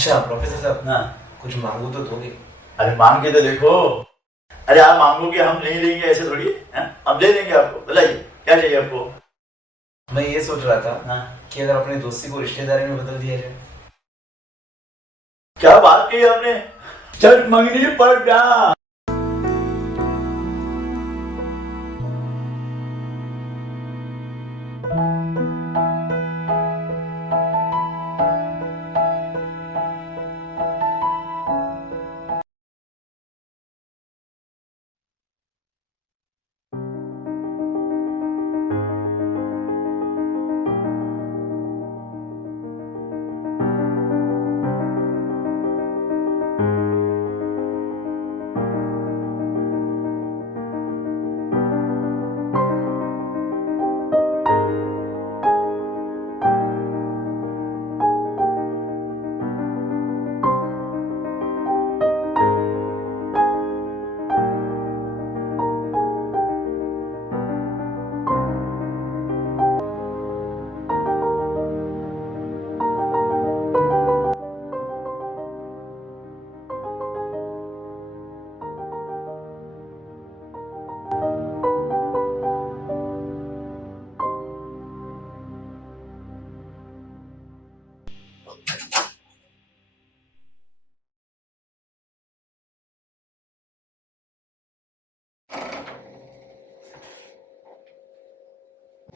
अच्छा प्रोफेसर साहब, हाँ। कुछ मांगू तो दोगे? अरे मांग के तो देखो। अरे आप मांगोगे हम नहीं देंगे ऐसे थोड़ी है, हम दे देंगे आपको। बताइए क्या चाहिए आपको। मैं ये सोच रहा था हाँ। कि अगर अपनी दोस्ती को रिश्तेदारी में बदल दिया जाए। क्या बात की हमने, चल मंगनी पड़ जा।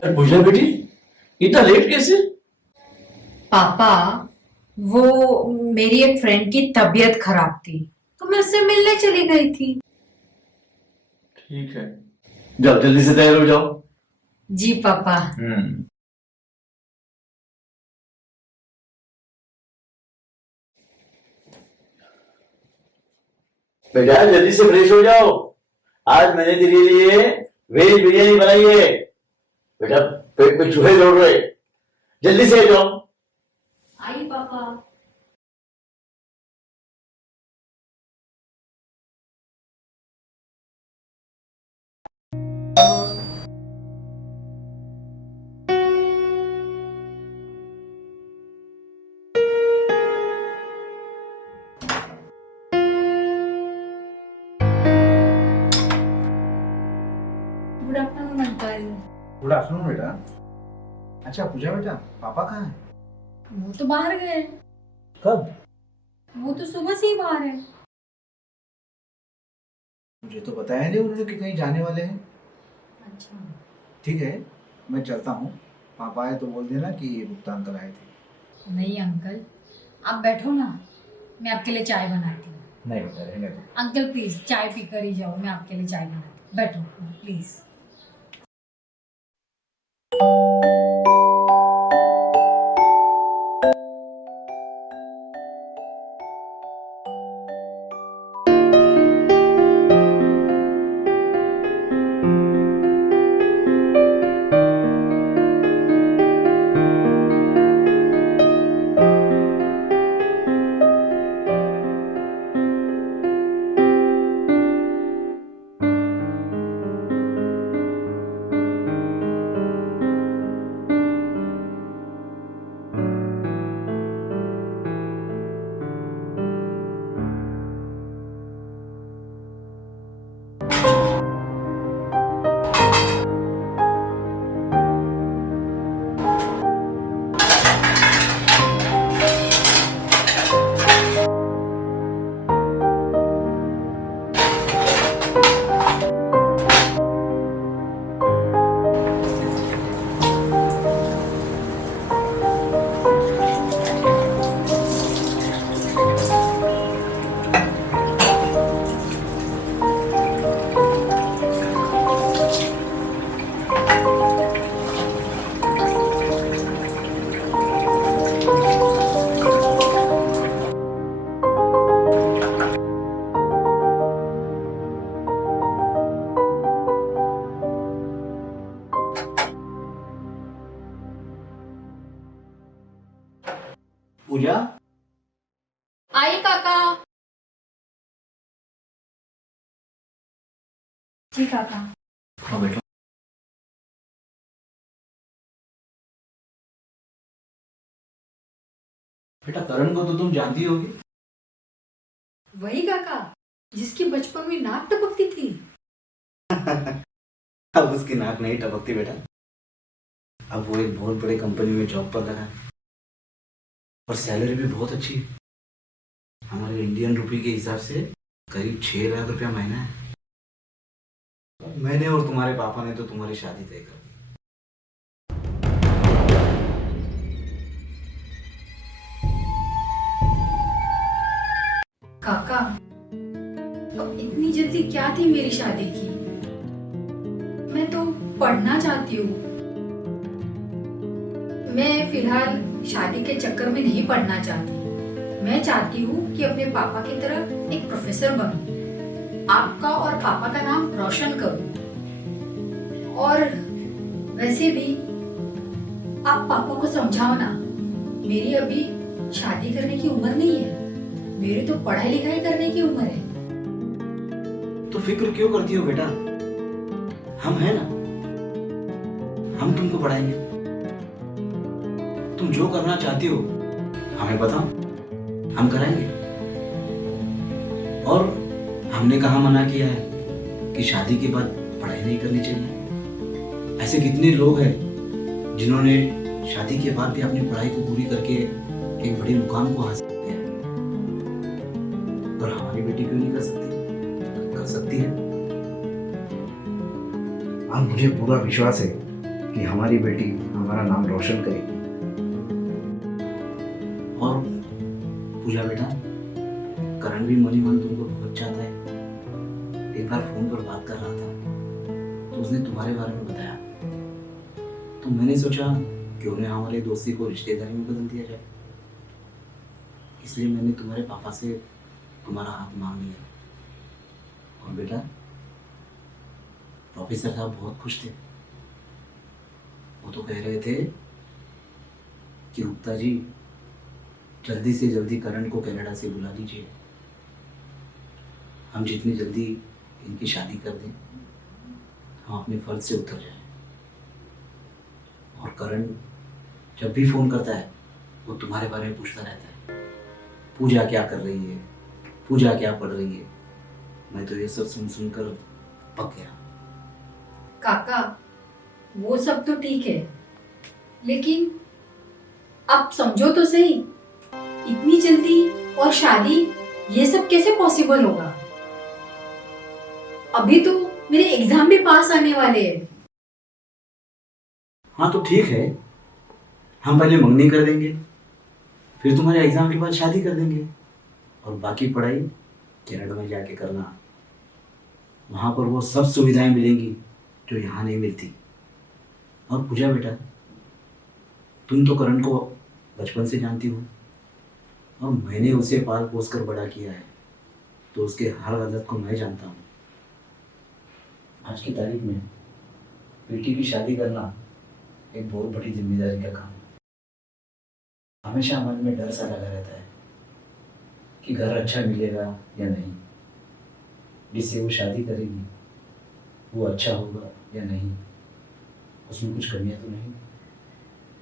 पूजा बेटी इतना लेट कैसे। पापा, वो मेरी एक फ्रेंड की तबीयत खराब थी तो मैं उससे मिलने चली गई थी। ठीक है, जाओ जल्दी से तैयार हो जाओ। जी पापा। बेटा जल्दी से फ्रेश हो जाओ, आज मैंने तेरे लिए वेज बिरयानी बनाई है। बेटा पेट में चूहे दौड़ रहे, जल्दी से आ जाओ। आई पापा। Good afternoon uncle. Good afternoon बेटा। अच्छा पूजा बेटा, पापा कहाँ हैं? वो तो बाहर गए। कब? वो तो सुबह से ही बाहर है। मुझे तो बताया नहीं उन्होंने कि कहीं जाने वाले हैं। अच्छा। ठीक है, मैं चलता हूँ। पापा आए तो बोल देना कि ये भुगतान कराए थे। नहीं अंकल, आप बैठो ना, मैं आपके लिए चाय बनाती हूँ। नहीं बेटा, रहने दो। अंकल प्लीज चाय पीकर ही जाओ, मैं आपके लिए चाय बनाती हूँ। बैठो प्लीज। पूजा। आई काका। जी काका। हाँ बेटा। बेटा करण को तो तुम जानती होगी। वही काका जिसकी बचपन में नाक टपकती थी। अब उसकी नाक नहीं टपकती बेटा। अब वो एक बहुत बड़े कंपनी में जॉब पर लगा है और सैलरी भी बहुत अच्छी है। हमारे इंडियन रुपए के हिसाब से करीब 6 लाख रुपया महीना है। मैंने और तुम्हारे पापा ने तो तुम्हारी शादी तय कर दी। काका अब इतनी जल्दी क्या थी मेरी शादी की? मैं तो पढ़ना चाहती हूँ। मैं फिलहाल शादी के चक्कर में नहीं पढ़ना चाहती। मैं चाहती हूँ कि अपने पापा की तरह एक प्रोफेसर बनूं, आपका और पापा का नाम रोशन करूं। और वैसे भी आप पापा को समझाओ ना, मेरी अभी शादी करने की उम्र नहीं है, मेरी तो पढ़ाई लिखाई करने की उम्र है। तो फिक्र क्यों करती हो बेटा? हम हैं ना, हम तुमको पढ़ाएंगे। तुम जो करना चाहती हो हमें बताओ, हम कराएंगे। और हमने कहा मना किया है कि शादी के बाद पढ़ाई नहीं करनी चाहिए। ऐसे कितने लोग हैं जिन्होंने शादी के बाद भी अपनी पढ़ाई को पूरी करके एक बड़े मुकाम को हासिल किया है। पर हमारी बेटी क्यों नहीं कर सकती? कर सकती है। अब मुझे पूरा विश्वास है कि हमारी बेटी हमारा नाम रोशन करेगी। और पूजा बेटा, करण भी मनी मन तुमको बहुत चाहता है। एक बार फोन पर बात कर रहा था तो उसने तुम्हारे बारे में बताया, तो मैंने सोचा क्यों न हमारे दोस्ती को रिश्तेदारी में बदल दिया जाए। इसलिए मैंने तुम्हारे पापा से तुम्हारा हाथ मांग लिया। और बेटा, प्रोफेसर साहब बहुत खुश थे। वो तो कह रहे थे कि गुप्ता जी जल्दी से जल्दी करण को कनाडा से बुला लीजिए। हम जितनी जल्दी इनकी शादी कर दें, हम अपने फर्ज से उतर जाएं। और करण जब भी फोन करता है वो तुम्हारे बारे में पूछता रहता है, पूजा क्या कर रही है, पूजा क्या पढ़ रही है। मैं तो ये सब सुन सुनकर पक गया। काका वो सब तो ठीक है, लेकिन अब समझो तो सही, इतनी जल्दी और शादी, ये सब कैसे पॉसिबल होगा? अभी तो मेरे एग्जाम भी पास आने वाले हैं। हाँ तो ठीक है, हम पहले मंगनी कर देंगे, फिर तुम्हारे एग्जाम के बाद शादी कर देंगे और बाकी पढ़ाई कनाडा में जाके करना। वहाँ पर वो सब सुविधाएं मिलेंगी जो यहाँ नहीं मिलती। और पूजा बेटा, तुम तो करण को बचपन से जानती हो और मैंने उसे पाल पोस कर बड़ा किया है, तो उसके हर आदत को मैं जानता हूँ। आज की तारीख में बेटी की शादी करना एक बहुत बड़ी जिम्मेदारी का काम है। हमेशा मन में डर सा लगा रहता है कि घर अच्छा मिलेगा या नहीं, जिससे वो शादी करेगी वो अच्छा होगा या नहीं, उसमें कुछ कमियां तो नहीं,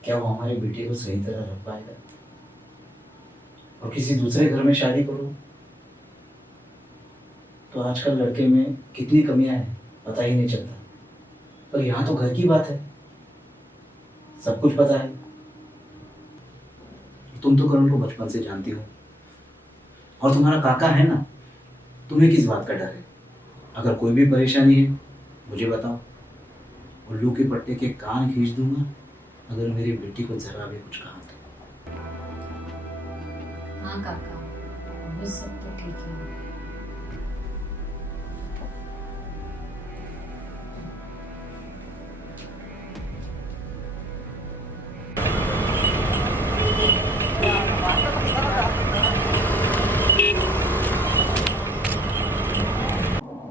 क्या वो हमारे बेटे को सही तरह रख पाएगा। और किसी दूसरे घर में शादी करो तो आजकल लड़के में कितनी कमियां हैं पता ही नहीं चलता। पर यहाँ तो घर की बात है, सब कुछ पता है। तुम तो करण को बचपन से जानती हो और तुम्हारा काका है ना, तुम्हें किस बात का डर है? अगर कोई भी परेशानी है मुझे बताओ, उल्लू के पट्टे के कान खींच दूंगा अगर मेरी बेटी को जरा भी कुछ कहा तो। हाँ काका, वो सब तो ठीक है।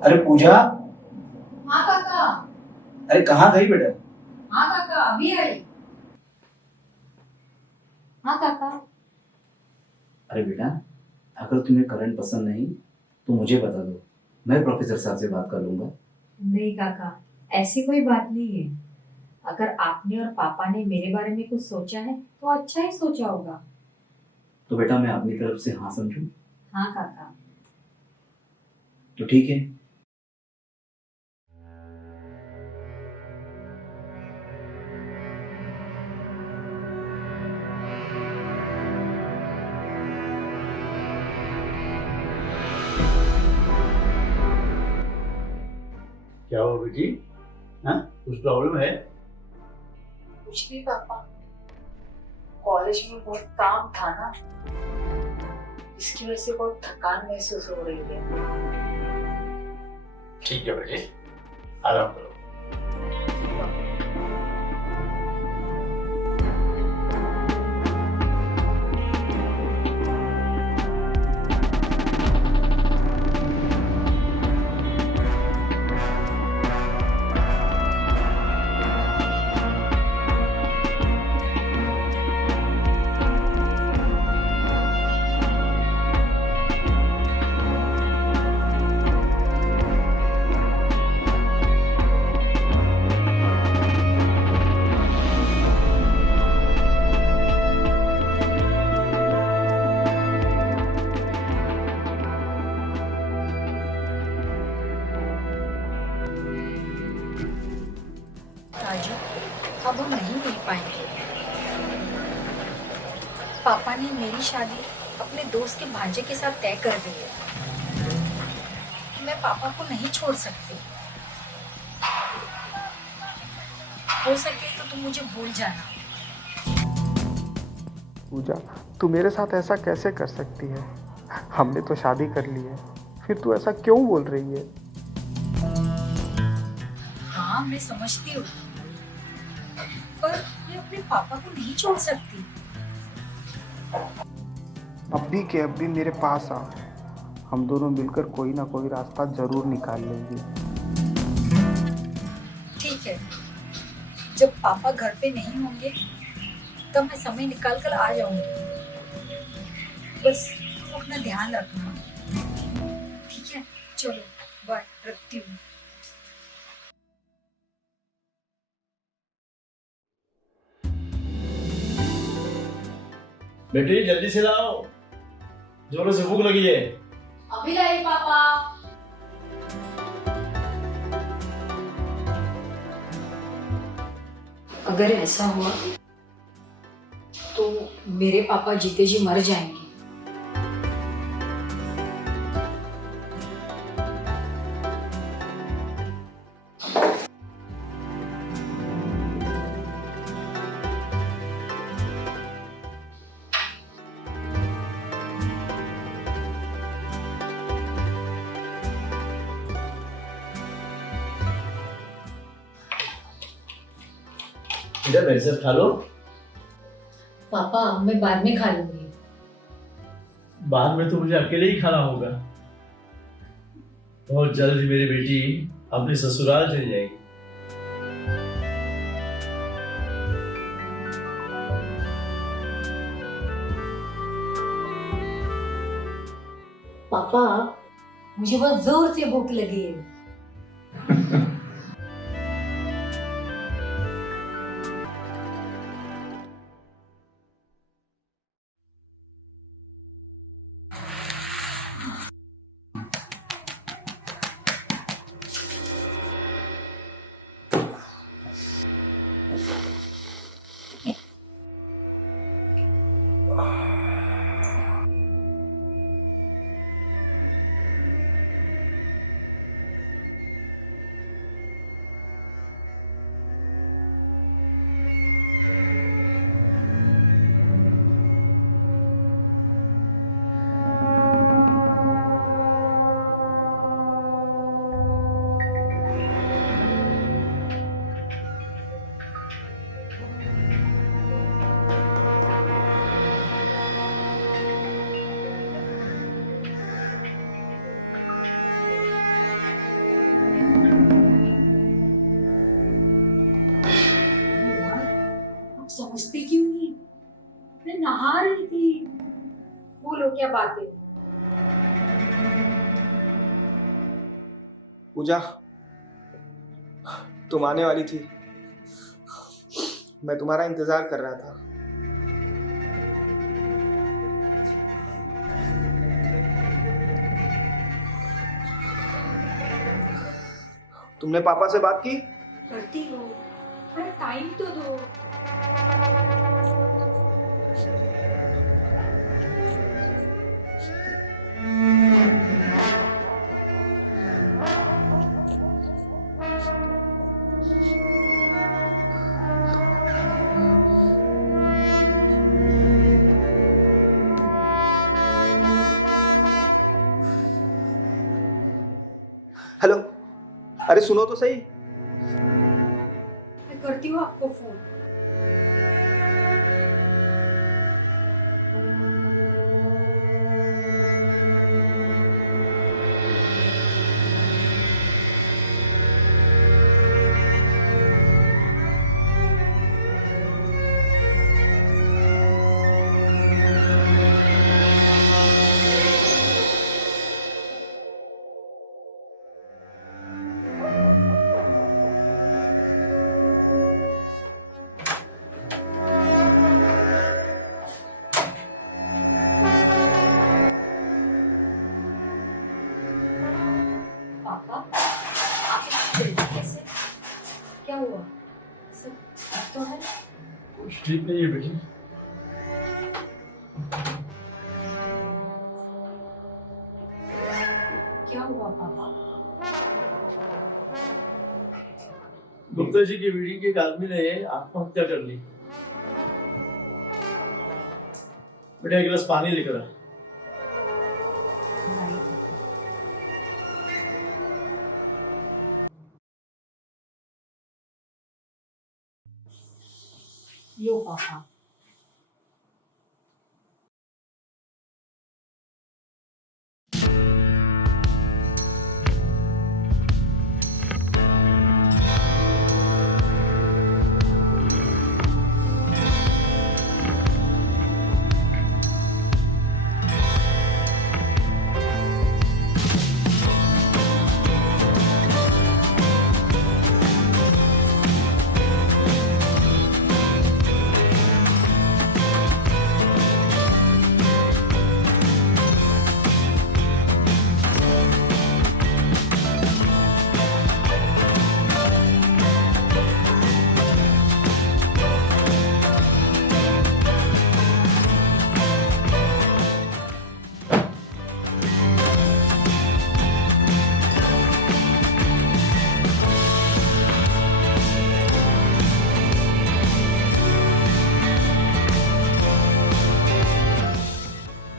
अरे पूजा, हाँ काका। अरे कहाँ गई बेटा? हाँ काका, अभी आई। हाँ काका। अरे बेटा, अगर तुम्हें करण पसंद नहीं तो मुझे बता दो, मैं प्रोफेसर साहब से बात कर लूंगा। नहीं काका, ऐसी कोई बात नहीं है। अगर आपने और पापा ने मेरे बारे में कुछ सोचा है तो अच्छा ही सोचा होगा। तो बेटा मैं अपनी तरफ से हाँ समझूं हाँ काका। तो ठीक है। क्या हुआ बेटी? हाँ, कुछ प्रॉब्लम है? कुछ नहीं पापा, कॉलेज में बहुत काम था ना, इसकी वजह से बहुत थकान महसूस हो रही है। ठीक है बेटे, आराम करो। राजू, अब हम नहीं मिल पाएंगे। पापा ने मेरी शादी अपने दोस्त के भांजे के साथ तय कर दी है। मैं पापा को नहीं छोड़ सकती। हो सके तो तुम मुझे भूल जाना। पूजा, तू मेरे साथ ऐसा कैसे कर सकती है? हमने तो शादी कर ली है, फिर तू ऐसा क्यों बोल रही है? हाँ मैं समझती हूँ, पर मैं अपने पापा को नहीं छोड़ सकती। अभी के अभी मेरे पास आ, हम दोनों मिलकर कोई ना कोई रास्ता जरूर निकाल लेंगे। ठीक है, जब पापा घर पे नहीं होंगे तब मैं समय निकाल कर आ जाऊंगी। बस तुम अपना ध्यान रखना। ठीक है, चलो बाय, रखती हूँ। बेटी जल्दी से लाओ, जोरों से भूख लगी है। अभी लाई पापा। अगर ऐसा हुआ तो मेरे पापा जीते जी मर जाएंगे। इधर मेरे साथ खा लो। पापा मैं बाद में खा लूंगी। बाद में तो मुझे अकेले ही खाना होगा। बहुत जल्द मेरी बेटी अपने ससुराल चली जाएगी। पापा मुझे बहुत जोर से भूख लगी है। समझती क्यों नहीं? मैं नहा रही थी। बोलो क्या बात है? पूजा, तुम आने वाली थी, मैं तुम्हारा इंतजार कर रहा था। तुमने पापा से बात की? करती हो, थोड़ा टाइम तो दो। हेलो, अरे सुनो तो सही। मैं करती हूँ आपको फोन। पापा, आप इतनी जल्दी कैसे? क्या हुआ? सब ठीक तो है? कुछ ठीक नहीं है बेटी। क्या हुआ पापा? गुप्ता जी की बीड़ी के एक आदमी ने आत्महत्या कर ली। बेटा एक गिलास पानी लेकर आ। लो पापा।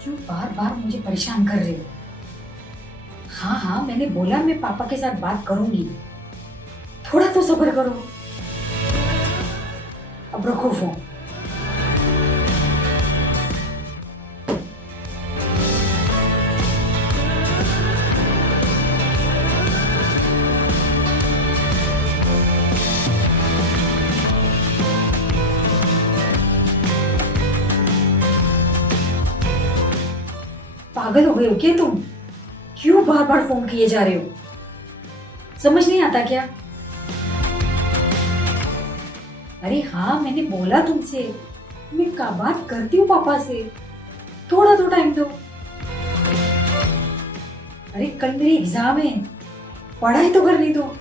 क्यों बार बार मुझे परेशान कर रहे हो? हाँ हाँ, मैंने बोला मैं पापा के साथ बात करूंगी। थोड़ा तो सब्र करो। अब रखो फोन। पागल हो गए हो क्या तुम? क्यों बार बार फोन किए जा रहे हो? समझ नहीं आता क्या? अरे हाँ, मैंने बोला तुमसे मैं का बात करती हूँ पापा से। थोड़ा तो टाइम दो। अरे कल मेरी एग्जाम है, पढ़ाई तो करने दो।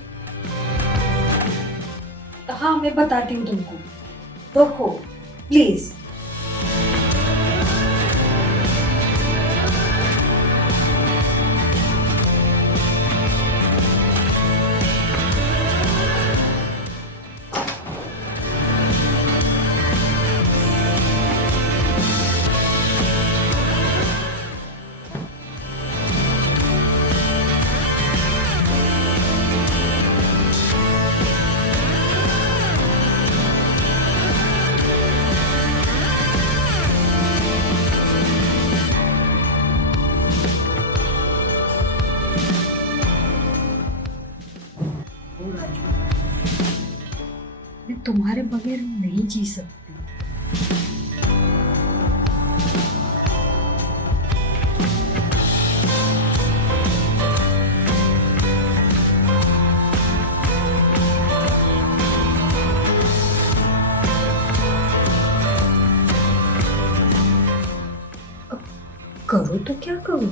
हाँ मैं बताती हूँ तुमको, रखो प्लीज। मैं तुम्हारे बगैर नहीं जी सकती। अब करो तो क्या करूं?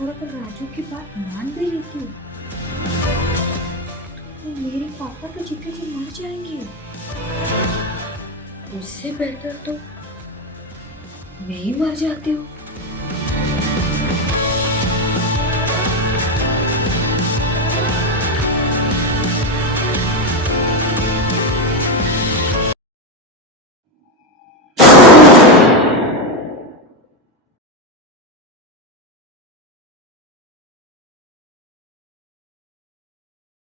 और अगर राजू की बात मान भी लेती हूँ तो मेरे पापा तो जीते जी मर जाएंगे। उससे बेहतर तो मैं ही मर जाती हूँ।